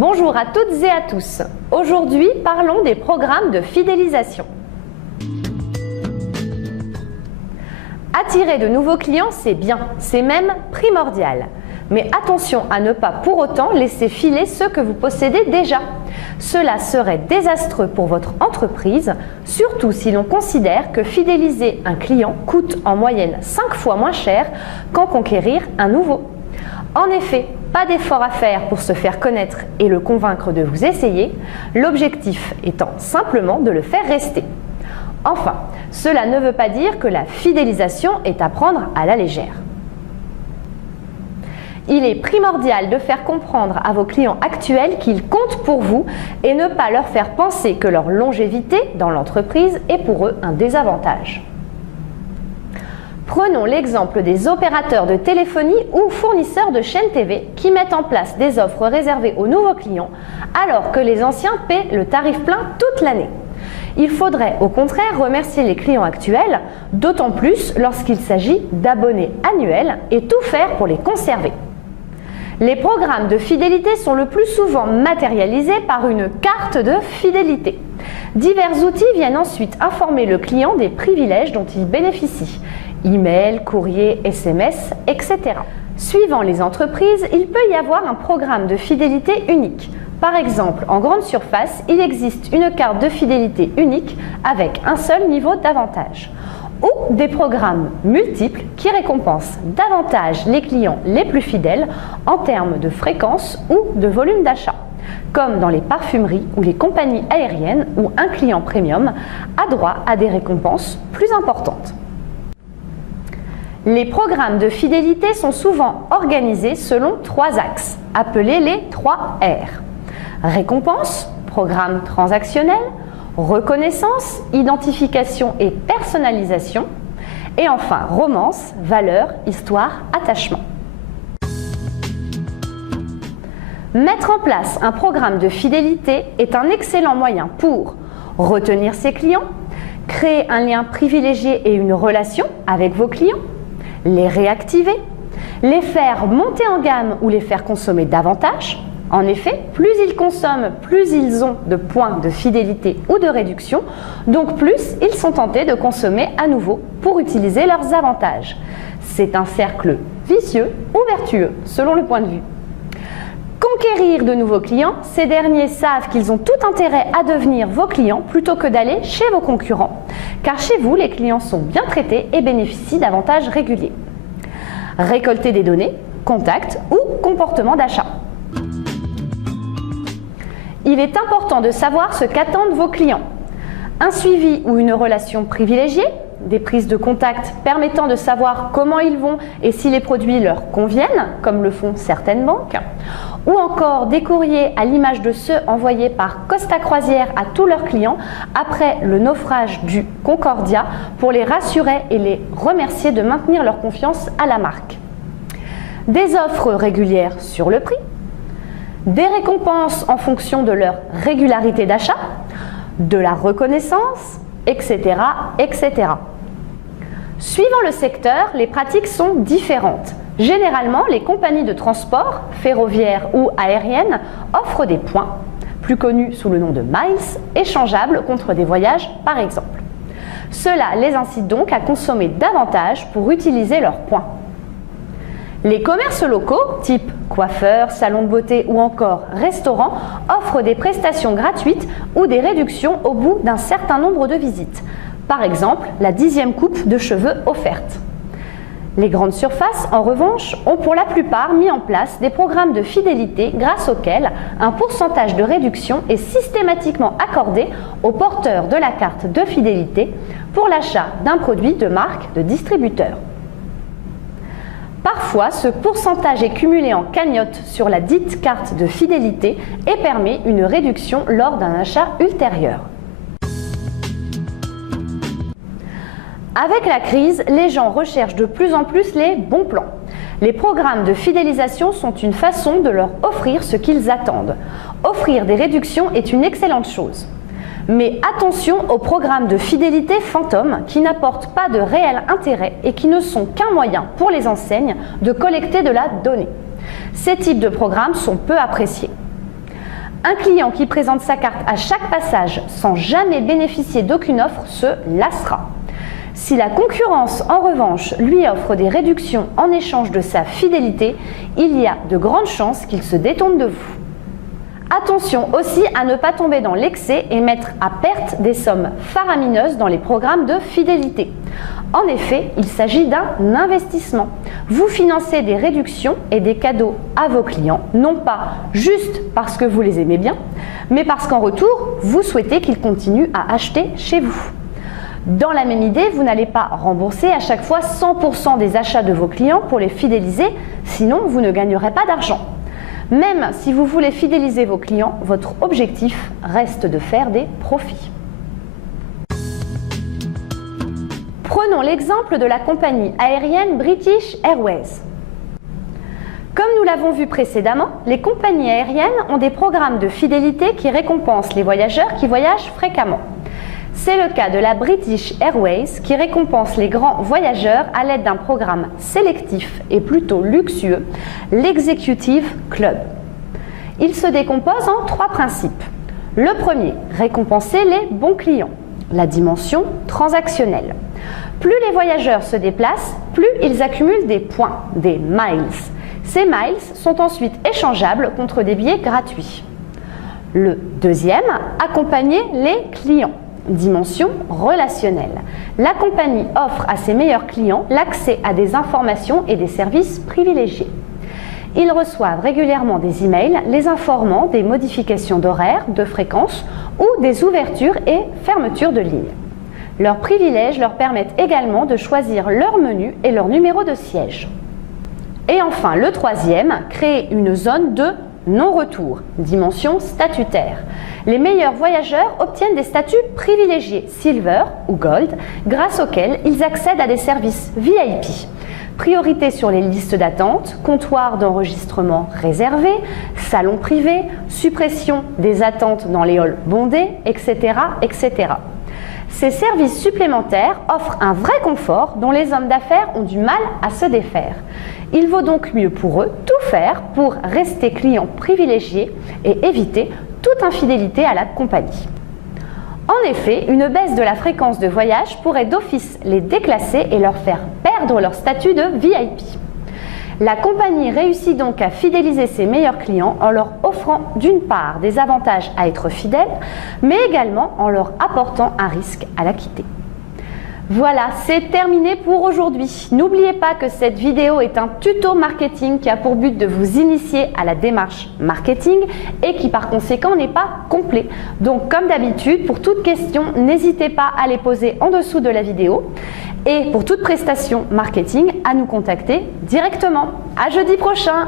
Bonjour à toutes et à tous. Aujourd'hui, parlons des programmes de fidélisation. Attirer de nouveaux clients, c'est bien, c'est même primordial. Mais attention à ne pas pour autant laisser filer ceux que vous possédez déjà. Cela serait désastreux pour votre entreprise, surtout si l'on considère que fidéliser un client coûte en moyenne 5 fois moins cher qu'en conquérir un nouveau. En effet, pas d'effort à faire pour se faire connaître et le convaincre de vous essayer, l'objectif étant simplement de le faire rester. Enfin, cela ne veut pas dire que la fidélisation est à prendre à la légère. Il est primordial de faire comprendre à vos clients actuels qu'ils comptent pour vous et ne pas leur faire penser que leur longévité dans l'entreprise est pour eux un désavantage. Prenons l'exemple des opérateurs de téléphonie ou fournisseurs de chaînes TV qui mettent en place des offres réservées aux nouveaux clients alors que les anciens paient le tarif plein toute l'année. Il faudrait au contraire remercier les clients actuels, d'autant plus lorsqu'il s'agit d'abonnés annuels et tout faire pour les conserver. Les programmes de fidélité sont le plus souvent matérialisés par une carte de fidélité. Divers outils viennent ensuite informer le client des privilèges dont il bénéficie. Email, courrier, SMS, etc. Suivant les entreprises, il peut y avoir un programme de fidélité unique. Par exemple, en grande surface, il existe une carte de fidélité unique avec un seul niveau d'avantage. Ou des programmes multiples qui récompensent davantage les clients les plus fidèles en termes de fréquence ou de volume d'achat, comme dans les parfumeries ou les compagnies aériennes où un client premium a droit à des récompenses plus importantes. Les programmes de fidélité sont souvent organisés selon 3 axes, appelés les 3 R. Récompense, programme transactionnel, reconnaissance, identification et personnalisation, et enfin romance, valeur, histoire, attachement. Mettre en place un programme de fidélité est un excellent moyen pour retenir ses clients, créer un lien privilégié et une relation avec vos clients, les réactiver, les faire monter en gamme ou les faire consommer davantage. En effet, plus ils consomment, plus ils ont de points de fidélité ou de réduction, donc plus ils sont tentés de consommer à nouveau pour utiliser leurs avantages. C'est un cercle vicieux ou vertueux, selon le point de vue. Conquérir de nouveaux clients, ces derniers savent qu'ils ont tout intérêt à devenir vos clients plutôt que d'aller chez vos concurrents, car chez vous, les clients sont bien traités et bénéficient d'avantages réguliers. Récolter des données, contacts ou comportements d'achat. Il est important de savoir ce qu'attendent vos clients. Un suivi ou une relation privilégiée, des prises de contact permettant de savoir comment ils vont et si les produits leur conviennent, comme le font certaines banques, ou encore des courriers à l'image de ceux envoyés par Costa Croisière à tous leurs clients après le naufrage du Concordia pour les rassurer et les remercier de maintenir leur confiance à la marque. Des offres régulières sur le prix, des récompenses en fonction de leur régularité d'achat, de la reconnaissance, etc., etc. Suivant le secteur, les pratiques sont différentes. Généralement, les compagnies de transport, ferroviaires ou aériennes, offrent des points, plus connus sous le nom de miles, échangeables contre des voyages par exemple. Cela les incite donc à consommer davantage pour utiliser leurs points. Les commerces locaux, type coiffeurs, salons de beauté ou encore restaurants, offrent des prestations gratuites ou des réductions au bout d'un certain nombre de visites. Par exemple, la 10e coupe de cheveux offerte. Les grandes surfaces, en revanche, ont pour la plupart mis en place des programmes de fidélité grâce auxquels un pourcentage de réduction est systématiquement accordé aux porteurs de la carte de fidélité pour l'achat d'un produit de marque de distributeur. Parfois, ce pourcentage est cumulé en cagnotte sur la dite carte de fidélité et permet une réduction lors d'un achat ultérieur. Avec la crise, les gens recherchent de plus en plus les bons plans. Les programmes de fidélisation sont une façon de leur offrir ce qu'ils attendent. Offrir des réductions est une excellente chose. Mais attention aux programmes de fidélité fantômes qui n'apportent pas de réel intérêt et qui ne sont qu'un moyen pour les enseignes de collecter de la donnée. Ces types de programmes sont peu appréciés. Un client qui présente sa carte à chaque passage sans jamais bénéficier d'aucune offre se lassera. Si la concurrence, en revanche, lui offre des réductions en échange de sa fidélité, il y a de grandes chances qu'il se détourne de vous. Attention aussi à ne pas tomber dans l'excès et mettre à perte des sommes faramineuses dans les programmes de fidélité. En effet, il s'agit d'un investissement. Vous financez des réductions et des cadeaux à vos clients, non pas juste parce que vous les aimez bien, mais parce qu'en retour, vous souhaitez qu'ils continuent à acheter chez vous. Dans la même idée, vous n'allez pas rembourser à chaque fois 100% des achats de vos clients pour les fidéliser, sinon vous ne gagnerez pas d'argent. Même si vous voulez fidéliser vos clients, votre objectif reste de faire des profits. Prenons l'exemple de la compagnie aérienne British Airways. Comme nous l'avons vu précédemment, les compagnies aériennes ont des programmes de fidélité qui récompensent les voyageurs qui voyagent fréquemment. C'est le cas de la British Airways qui récompense les grands voyageurs à l'aide d'un programme sélectif et plutôt luxueux, l'Executive Club. Il se décompose en 3 principes. Le premier, récompenser les bons clients, la dimension transactionnelle. Plus les voyageurs se déplacent, plus ils accumulent des points, des miles. Ces miles sont ensuite échangeables contre des billets gratuits. Le deuxième, accompagner les clients. Dimension relationnelle. La compagnie offre à ses meilleurs clients l'accès à des informations et des services privilégiés. Ils reçoivent régulièrement des emails les informant des modifications d'horaires, de fréquences ou des ouvertures et fermetures de lignes. Leurs privilèges leur permettent également de choisir leur menu et leur numéro de siège. Et enfin, le troisième, créer une zone de non-retour, dimension statutaire. Les meilleurs voyageurs obtiennent des statuts privilégiés, Silver ou Gold, grâce auxquels ils accèdent à des services VIP. Priorité sur les listes d'attente, comptoir d'enregistrement réservé, salon privé, suppression des attentes dans les halls bondés, etc., etc. Ces services supplémentaires offrent un vrai confort dont les hommes d'affaires ont du mal à se défaire. Il vaut donc mieux pour eux tout faire pour rester clients privilégiés et éviter toute infidélité à la compagnie. En effet, une baisse de la fréquence de voyage pourrait d'office les déclasser et leur faire perdre leur statut de VIP. La compagnie réussit donc à fidéliser ses meilleurs clients en leur offrant d'une part des avantages à être fidèles, mais également en leur apportant un risque à la quitter. Voilà, c'est terminé pour aujourd'hui. N'oubliez pas que cette vidéo est un tuto marketing qui a pour but de vous initier à la démarche marketing et qui par conséquent n'est pas complet. Donc comme d'habitude, pour toute question, n'hésitez pas à les poser en dessous de la vidéo. Et pour toute prestation marketing, à nous contacter directement. À jeudi prochain!